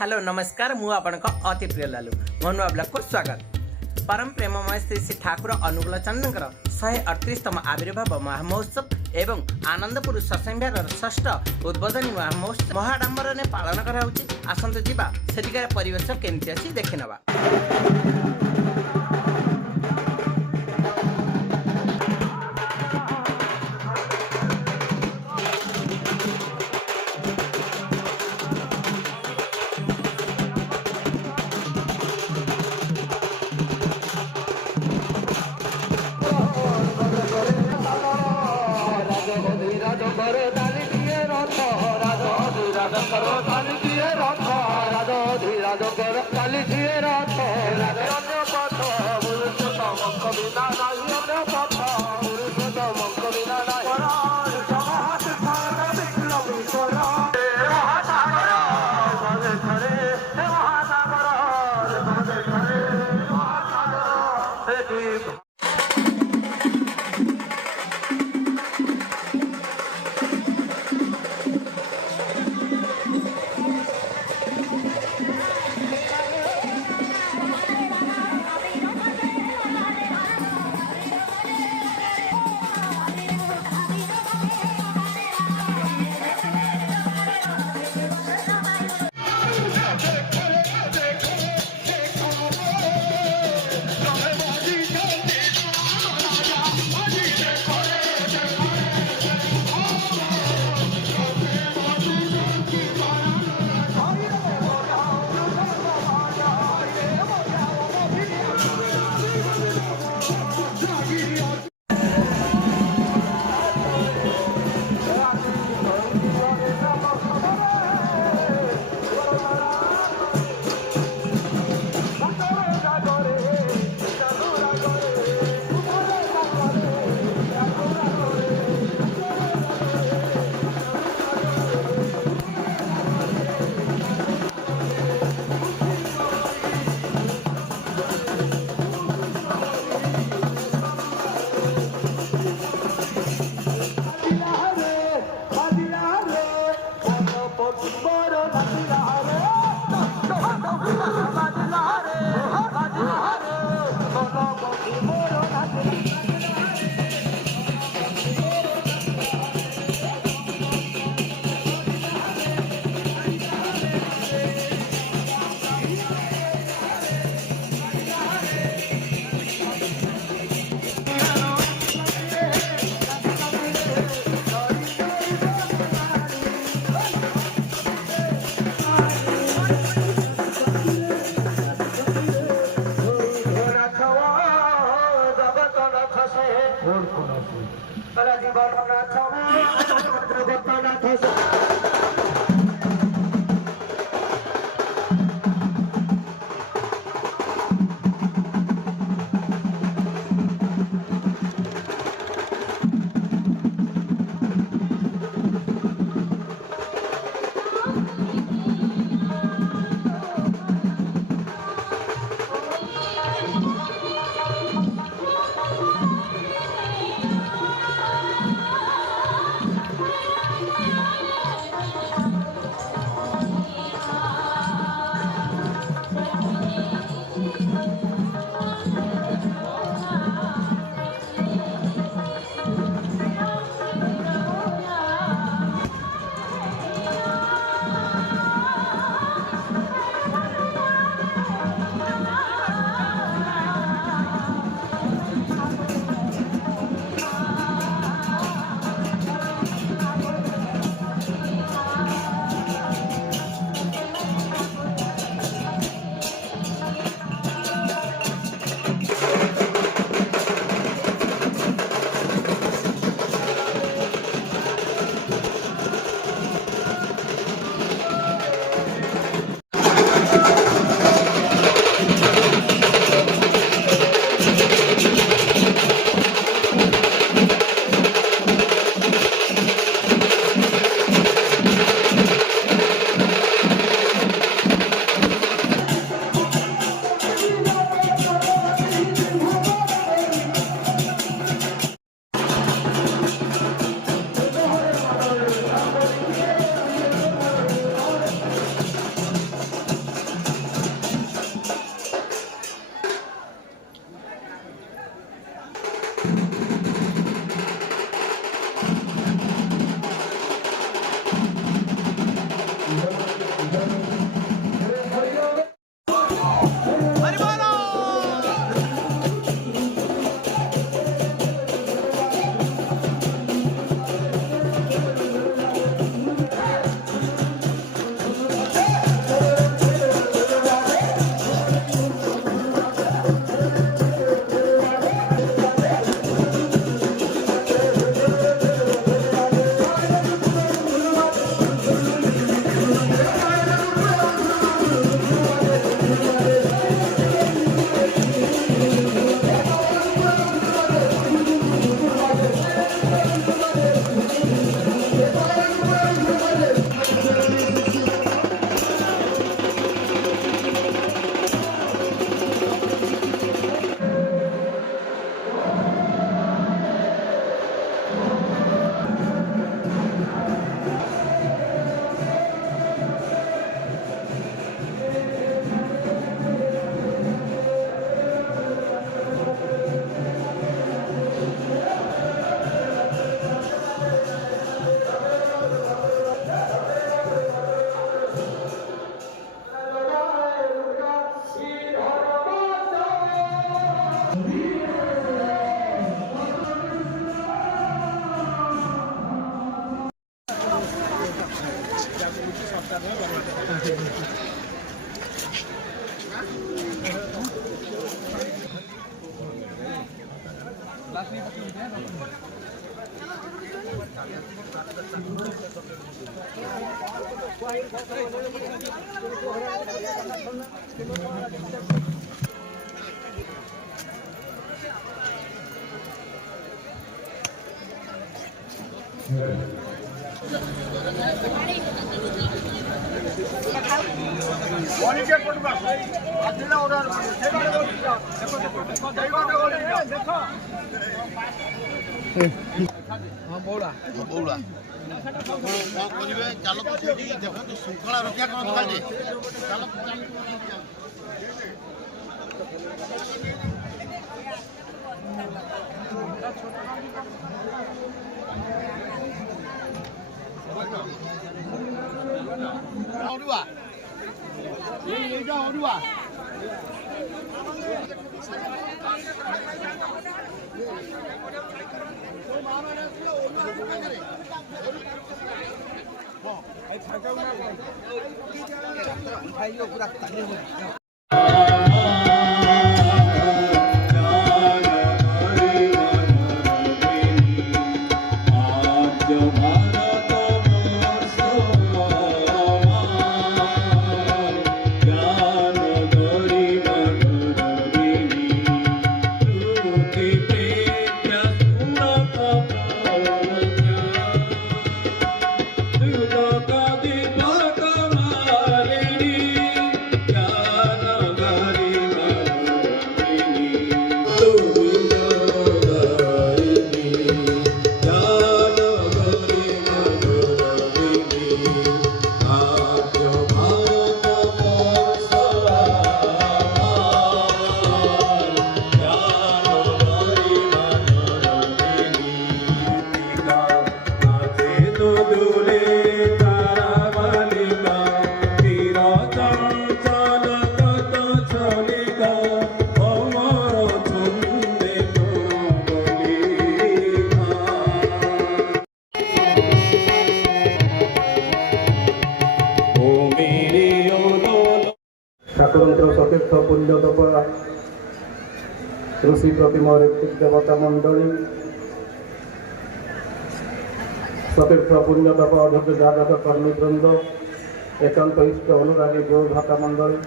Hello नमस्कार मु आपनक अति प्रिय लालू मनु ब्लॉग को स्वागत। परम प्रेममय श्री श्री ठाकुर अनुकूल चंद्र 138तम आविर्भाव महामहोत्सव एवं आनंदपुर ससंभ्यार षष्ठ उद्बोधनी महामहोत्सव महाडंबर ने पालन कराउछि। आसंतु जीवा सेटिकार परिवेश केमती अछि देखि नबा। ଶୃଙ୍ଖଳା ରକ୍ଷା କରନ୍ତୁ ଠାକୁରଙ୍କର ସତୀର୍ଥ ପୁଣ୍ୟ ତପା ଋଷି ପ୍ରତିମ ଋତିକ ଦେବତା ମଣ୍ଡଳୀ ସତୀର୍ଥ ପୁଣ୍ୟ ତପ ଅଧୂତ ଯାଦକ କର୍ମୀବୃନ୍ଦ ଏକାନ୍ତ ଇଷ୍ଟ ଅନୁରାଗୀ ଗୋ ଭାତା ମଣ୍ଡଳୀ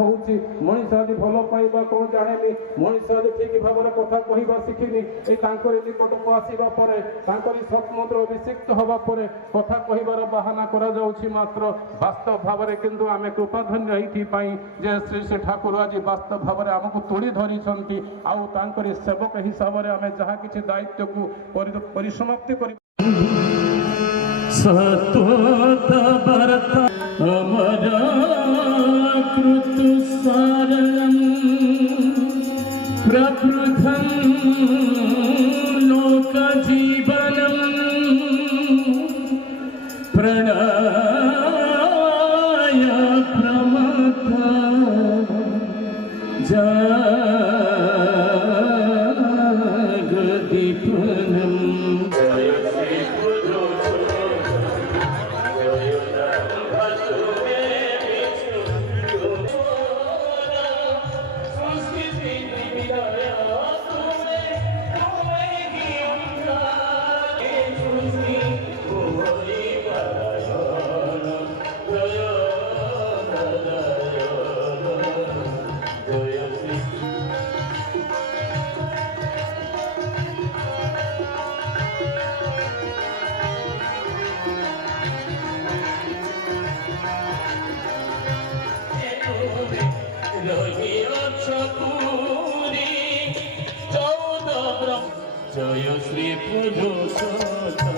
ହଉଛି ମଣିଷ ଆଜି ଭଲ ପାଇବା କଣ ଜାଣେନି ମଣିଷ ଆଜି ଠିକ ଭାବରେ କଥା କହିବା ଶିଖିନି ଏଇ ତାଙ୍କରି ନିକଟକୁ ଆସିବା ପରେ ତାଙ୍କରି ସମୁଦ୍ର ଅଭିଷିକ୍ତ ହେବା ପରେ କଥା କହିବାର ବାହାନା କରାଯାଉଛି ମାତ୍ର ବାସ୍ତବ ଭାବରେ କିନ୍ତୁ ଆମେ କୃପାଧନ୍ୟ ଏଇଥିପାଇଁ ଯେ ଶ୍ରୀ ଶ୍ରୀ ଠାକୁର ଆଜି ବାସ୍ତବ ଭାବରେ ଆମକୁ ତୁଳି ଧରିଛନ୍ତି ଆଉ ତାଙ୍କରି ସେବକ ହିସାବରେ ଆମେ ଯାହା କିଛି ଦାୟିତ୍ୱକୁ ପରିସମାପ୍ତି କରି कृतुसारणं प्रकृतं लोकजीवनं प्रणय प्रमथा जगदीपनं जय श्री पुरुषोत्तम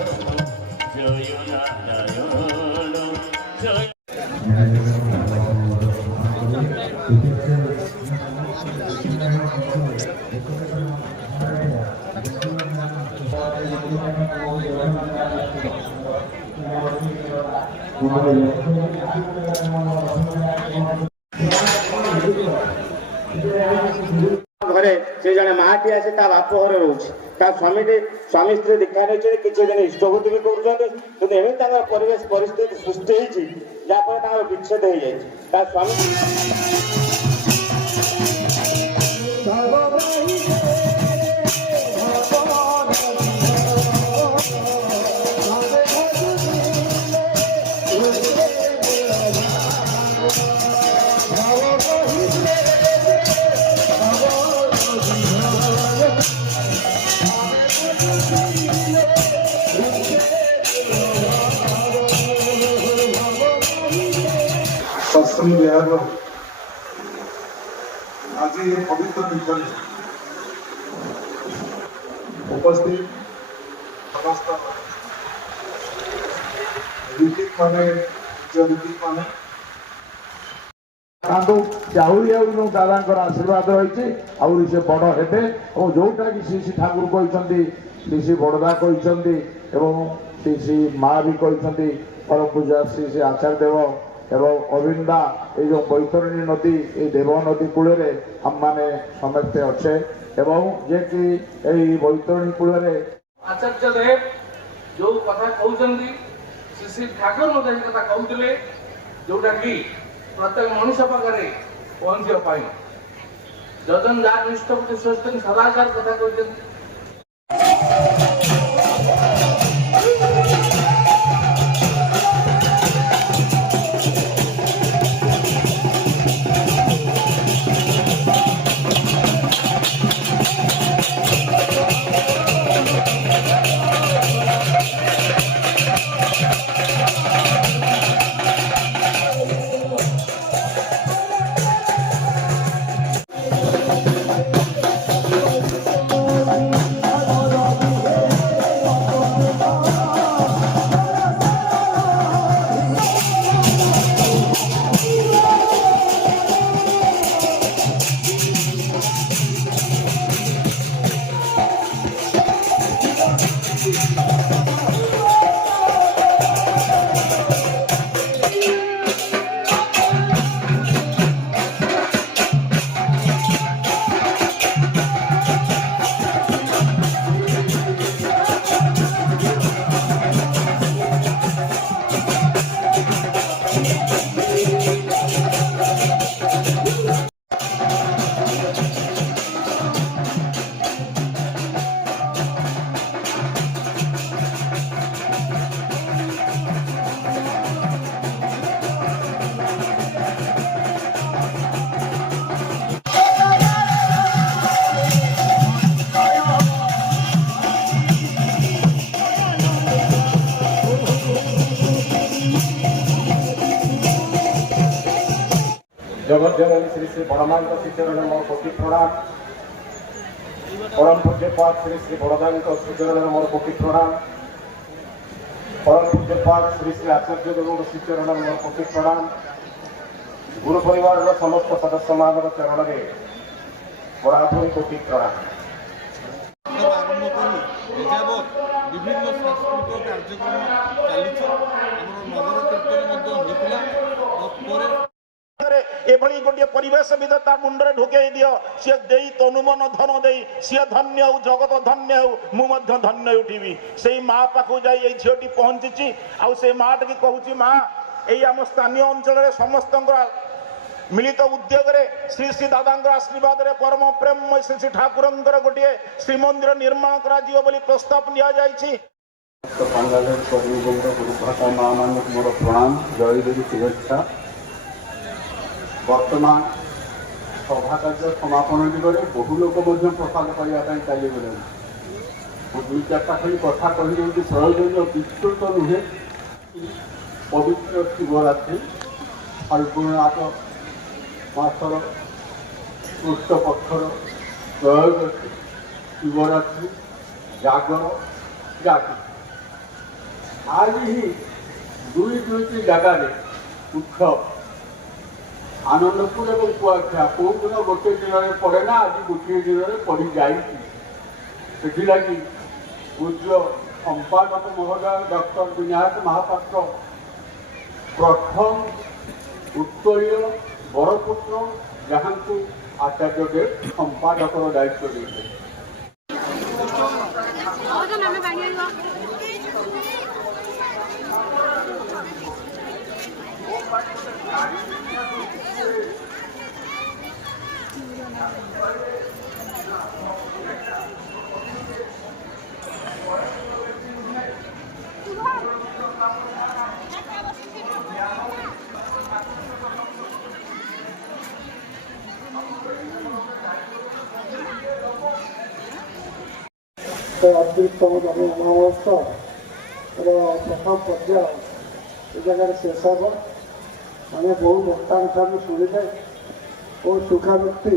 जय नारायण जय घरे से जड़े माटी आसे ता बाप घर रोचे ता स्वामी स्त्री दीक्षा नहीं किसी दिन इष्टभूति भी कर एवं परिवेश परिस्थिति सृष्टि होती जहाँफल विच्छेद हो जाए स्वामी सत्संग विहार आज ये पवित्र तीर्थन उपस्थित समस्त ऋतिक माने ऋतिक माने दादा आशीर्वाद रही से बड़ हेबे और जोटा कि श्री श्री ठाकुर कहते श्री श्री बड़दा कहते श्री श्री माँ भी कहते परम पूजा श्री श्री आचार्य देव एवं अविंदा ये जो बैतरणी नदी ये देव नदी कूल आम मैंने समस्ते अच्छे एवं जे कि बैतरणी कूल आचार्य देव जो कथा कहते श्री श्री ठाकुर मत कथा कहते जोटा कि प्रत्येक मनुष्य पाखे पहुंचा जजन जार निष्ठपति स्वस्थ सदाचार कथा कहते जगत जननी श्री श्री बड़मान श्रीचरण मोर कोटि प्रणाम परम पूज्यपाद श्री श्री बड़दान श्रीचरण मोर कोटि प्रणाम परम पूज्यपाद श्री श्री आचार्य देव श्रीचरण मोर कोटि प्रणाम गुरु परिवार समस्त सदस्य मान चरण में बराबरी कोटि प्रणाम आरंभ कर एजावत विभिन्न सांस्कृतिक कार्यक्रम चली नगर कीर्तन एभली गोटे परिवेश विध ता मुंडे ढुके दियो सी दे तनुमन धन दे सी धन्य हो जगत धन्य हो मुझे धन्य उठिबी से माँ पाखु जाई झीटी पहुंची आउ माँ टी कहूँ माँ यही आम स्थानीय अंचल समस्त मिलित उद्योग श्री श्री दादा आशीर्वाद रे परम प्रेम श्री श्री ठाकुर गोटे श्रीमंदिर निर्माण कर प्रस्ताव नि मोर प्रणाम जय देवी शुभेच्छा वर्तमान सभा कार्य समापन दिगरे बहु लोक प्रसाद करने चली गले दुई चार्टा खाली कथा कही प्रयोजन विस्तृत नुहे पवित्र शिवरात्रि फाल्गुनाथ मासर कृष्ण पक्षर त्रयोदशी शिवरात्रि जागर जाति आज ही दुईटी जगार उत्सव आनंदपुर और कुआखिया कौ दिन गोटे दिन में पड़े ना आज गोटे दिन में पड़ जाती लगी पूज्य संपादक महोदय डॉक्टर विनायक महापात्र प्रथम उत्तरीय बड़पुत्र जहाँ को आचार्य देव संपादक दायित्व देते ଅତିରିକ୍ତ ମହୋତ୍ସବ ପ୍ରଥମ ପର୍ଯ୍ୟାୟ ଏ ଜାଗାରେ ଶେଷ ହେବ। ଆମେ ବହୁ ବକ୍ତାଙ୍କଠାରୁ ଶୁଣିଲେ ଓ ସୁଖାବୃତ୍ତି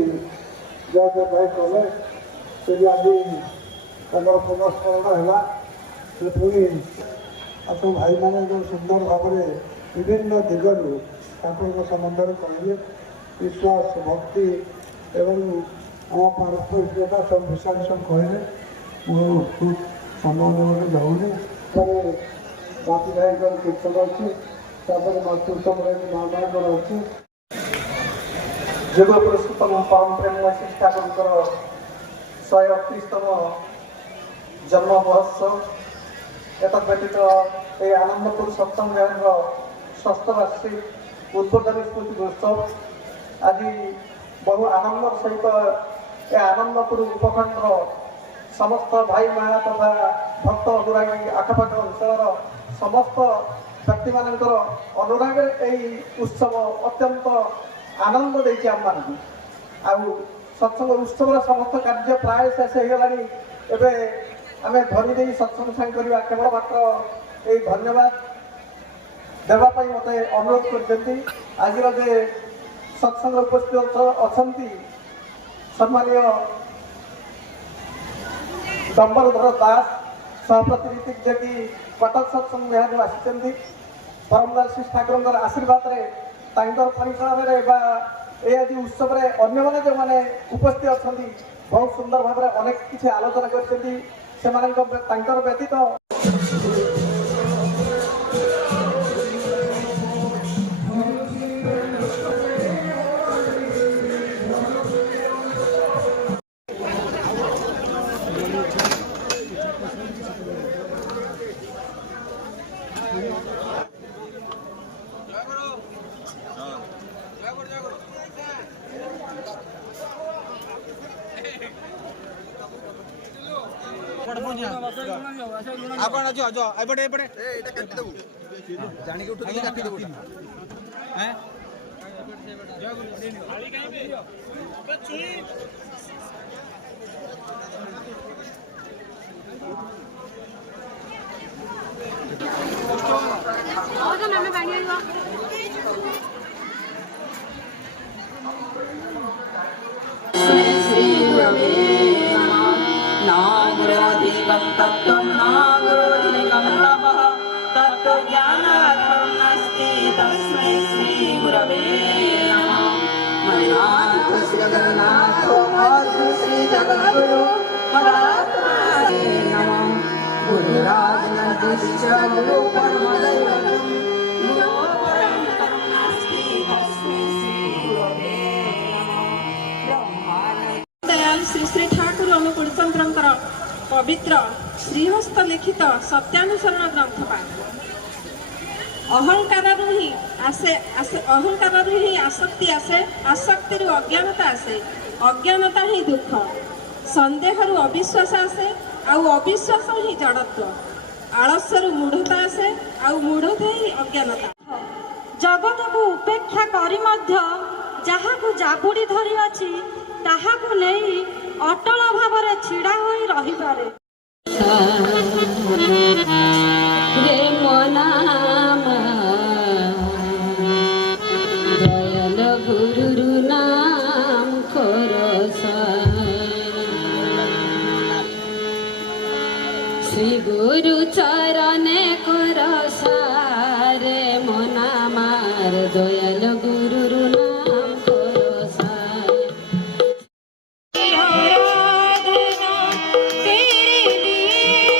ଯାହା ପାଇଁ କଲେ ସେଠି ଆଜି ତାଙ୍କର ପୁନଃସ୍ମରଣ ହେଲା। ସେ ପୁଣି ଆପଣ ଭାଇମାନେ ଯେଉଁ ସୁନ୍ଦର ଭାବରେ ବିଭିନ୍ନ ଦିଗରୁ ଠାକୁରଙ୍କ ସମ୍ବନ୍ଧରେ କହିଲେ, ବିଶ୍ୱାସ ଭକ୍ତି ଏବଂ ଆମ ପାରସ୍ପରିକତା ସବୁ ବିଷୟରେ ସବୁ କହିଲେ। ମୁଁ ସମୟରେ ଯାଉନି ବାପି ଭାଇଙ୍କର କୀର୍ତ୍ତନ ଅଛି, ତାପରେ ମାତୃତ୍ୱରେ ମା ମାନଙ୍କର ଅଛି। ଯୁଗ ପୁରୁଷୋତ୍ତମ ପରମ ପ୍ରେମ ଶ୍ରୀ ଠାକୁରଙ୍କର 138ତମ ଜନ୍ମ ମହୋତ୍ସବ, ଏତଦବ୍ୟତୀତ ଏହି ଆନନ୍ଦପୁର ସତ୍ସଙ୍ଗ ବିହାରର ଷଷ୍ଠ ବାର୍ଷିକ ଉଦ୍ବୋଧନୀ ସ୍ମୃତି ମହୋତ୍ସବ ଆଜି ବହୁ ଆନନ୍ଦର ସହିତ ଏ ଆନନ୍ଦପୁର ଉପଖଣ୍ଡର ସମସ୍ତ ଭାଇ ମା ତଥା ଭକ୍ତ ଅନୁରାଗୀ ଆଖପାଖ ଅଞ୍ଚଳର ସମସ୍ତ ବ୍ୟକ୍ତିମାନଙ୍କର ଅନୁରାଗରେ ଏହି ଉତ୍ସବ ଅତ୍ୟନ୍ତ ଆନନ୍ଦ ଦେଇଛି ଆମମାନଙ୍କୁ। ଆଉ ସତ୍ସଙ୍ଗ ଉତ୍ସବର ସମସ୍ତ କାର୍ଯ୍ୟ ପ୍ରାୟ ଶେଷ ହେଇଗଲାଣି। ଏବେ ଆମେ ଧରି ଦେଇ ସତ୍ସଙ୍ଗ ସାଙ୍ଗ କରିବା କେବଳ ମାତ୍ର ଏହି ଧନ୍ୟବାଦ ଦେବା ପାଇଁ ମୋତେ ଅନୁରୋଧ କରିଛନ୍ତି। ଆଜିର ଯେ ସତ୍ସଙ୍ଗରେ ଉପସ୍ଥିତ ଅଛନ୍ତି ସମ୍ମାନୀୟ ଡମ୍ବରଧର ଦାସ ସହପ୍ରତିନିଧି ଯିଏକି କଟକ ସତ୍ସଙ୍ଗ ବିହାରରୁ ଆସିଛନ୍ତି। ପରମଦାସ ଶ୍ରୀ ଠାକୁରଙ୍କର ଆଶୀର୍ବାଦରେ ତାଙ୍କର ପରିଚାଳନାରେ ବା ଏ ଆଜି ଉତ୍ସବରେ ଅନ୍ୟମାନେ ଯେଉଁମାନେ ଉପସ୍ଥିତ ଅଛନ୍ତି ବହୁତ ସୁନ୍ଦର ଭାବରେ ଅନେକ କିଛି ଆଲୋଚନା କରିଛନ୍ତି। ସେମାନଙ୍କ ତାଙ୍କର ବ୍ୟତୀତ ଜାଣିକି ଉଠୁଛି କାଟିଦେବୁ। नागरोधिकं तत्त्वं नागरोधिकं तपः तत्त्वज्ञानार्थं नास्ति तस्मै श्रीगुरवे नमः। मन्नाथस्य गणनाथो मातु श्रीजगद्गुरो मदात्माय नमः। गुरुराजनदिश्च गुरु परमदैवतं गुरो परमं नास्ति तस्मै श्रीगुरवे नमः। श्री श्री ठाकुर अनुकूल चंद्रंकर पवित्र श्रीहस्त लिखित सत्यानुसरण ग्रंथ पाठ अहंकार ही आसक्ति आसे आसक्ति अज्ञानता आसे अज्ञानता ही दुख संदेह अविश्वास आसे आउ अविश्वास ही जड़त्व आलस्य मूढ़ता आसे आउ मूढ़ता ही अज्ञानता जगत को उपेक्षा करी मध्य जहाकू जाबुड़ी धरी अछि ताहाकू नहीं अटल भावरे छिड़ा होई रही पारे। प्रेम नाम दयाल गुरु नाम खोरसा श्री गुरु चरणे खोरसा रे मना मार दयाल गुरु नाम खोरसा तेरे लिए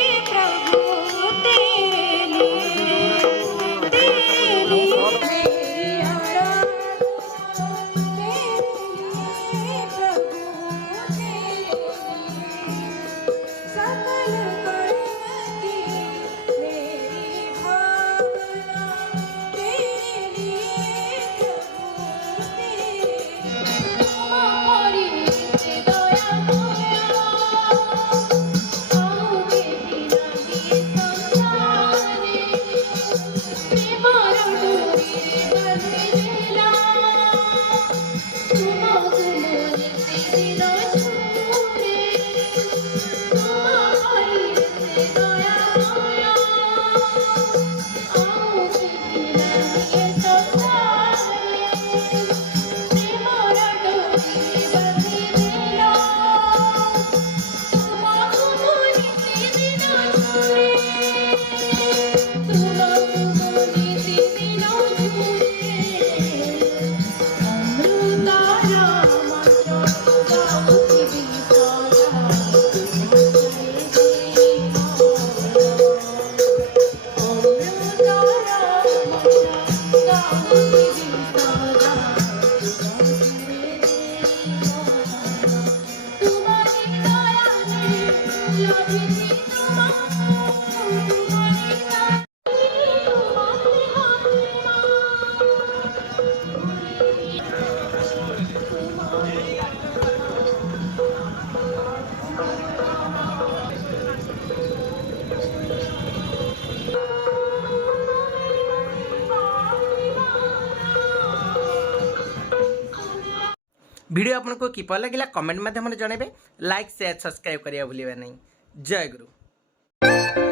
वीडियो आपको किपर लगे कमेंट माध्यम जनइबे लाइक शेयर सब्सक्राइब करिया भूलिबा नहीं। जय गुरु।